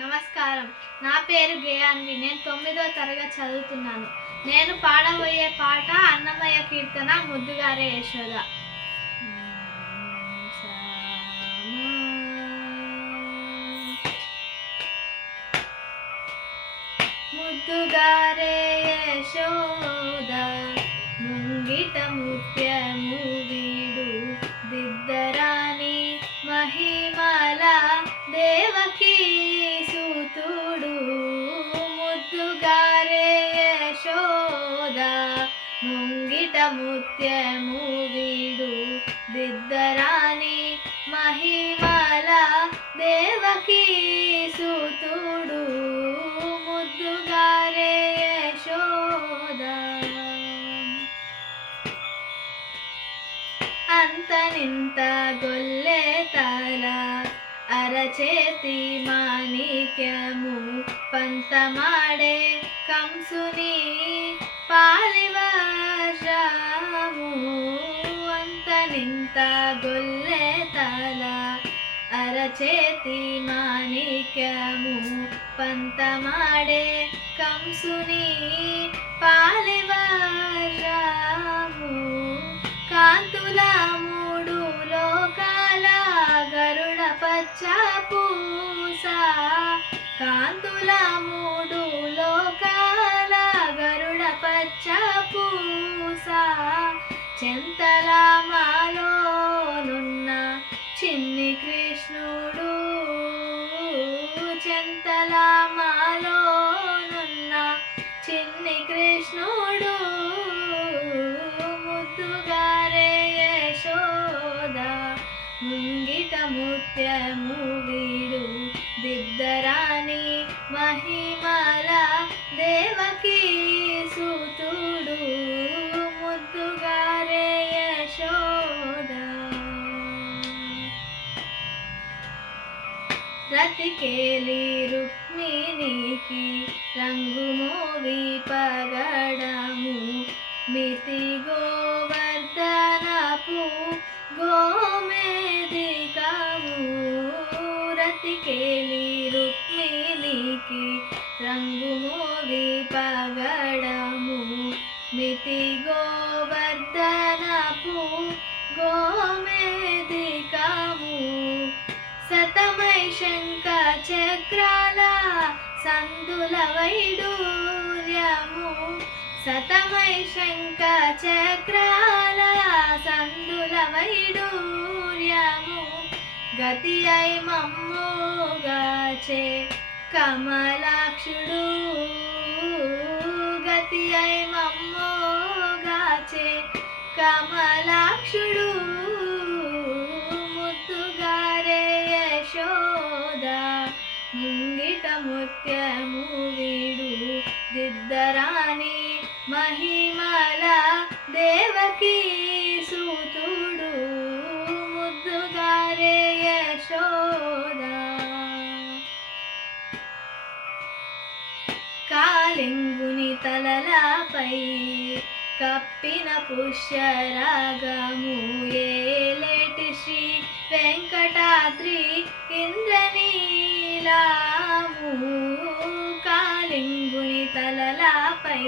నమస్కారం. నా పేరు గేయాన్వి. నేను 9వ తరగతి చదువుతున్నాను. నేను పాడబోయే పాట అన్నమయ్య కీర్తన ముద్దుగారే యశోద. ముద్దుగారే యశోద ముంగిట ముత్యము వీడు దిద్దరాని మహిమల దేవకీ సూతుడు. ముద్దుగారే యశోద ముంగిట ముత్యము వీడు దిద్దరాని మహిమల దేవకీ సూతుడు. ముద్దుగారే యశోద అంతనింత గొల్లె తల అరచేతి మాణిక్యము పంతమాడే కంసుని పాలివర్షము. అంతనింత గొల్లె తల అరచేతి మాణిక్యము పంతమాడే కంసుని పాలివర్షము. కాంతుల మూడు లోకాల గరుడ పచ్చ పూస. కాంతుల మూడు లోకాల గరుడ పచ్చ పూస. చెంతల మాలోనున్న చిన్ని కృష్ణుడు. చెంతల మాలోనున్న చిన్ని కృష్ణుడు. ముద్దుగారే యశోద ముంగిట ముత్యము వీడు దిద్దరాని మహిమల దేవకీ సూతుడు. ముద్దుగారే యశోద రతికేలి రుక్మిణికి రంగు మోవి పగడము. మితి గోవర్ధనపు గోమేదికము. రతికేలి రుక్మిణికి రంగు మోవి పగడము. మితి గోవర్ధనపు గోమేదికము. శతమై శంఖ చక్రాల సందుల వైడూర్యము. శతమై శంఖ చక్రాల సందుల వైడూర్యము. గతి అయి మమ్ముగాచే కమలాక్షుడు. గతి అయి మమ్ముగాచే కమలాక్షుడు. ముద్దుగారే యశోద ముంగిట ముత్యము వీడు దిద్దరాని మహిమల దేవకీ సూతుడు. ముద్దుగారే యశోద కాలింగుని తలలపై కప్పిన పుష్యరాగము. ఏలేటి శ్రీ వెంకటాద్రి ఇంద్రనీలాము. కాలింగుని తలలపై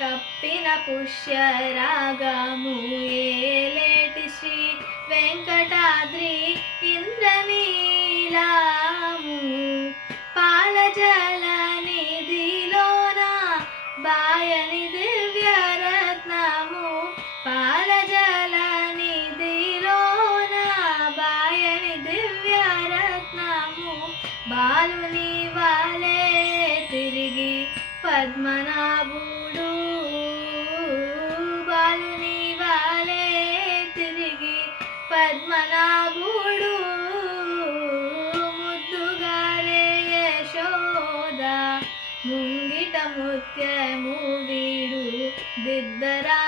కప్పిన పుష్యరాగము. ఏలేటి శ్రీ వెంకటాద్రి ఇంద్రనీలాము. పాలజల నిధిలోన బాయని దివ్యరత్నము. పాలజల నిధిలోన బాయని దివ్యరత్నము. బాలుని వాలే తిరిగి పద్మనాభుడు. బాలుని వాలే తిరిగి పద్మనాభుడు. ముద్దుగారే యశోద ముంగిట ముత్యము వీడు దిద్దరా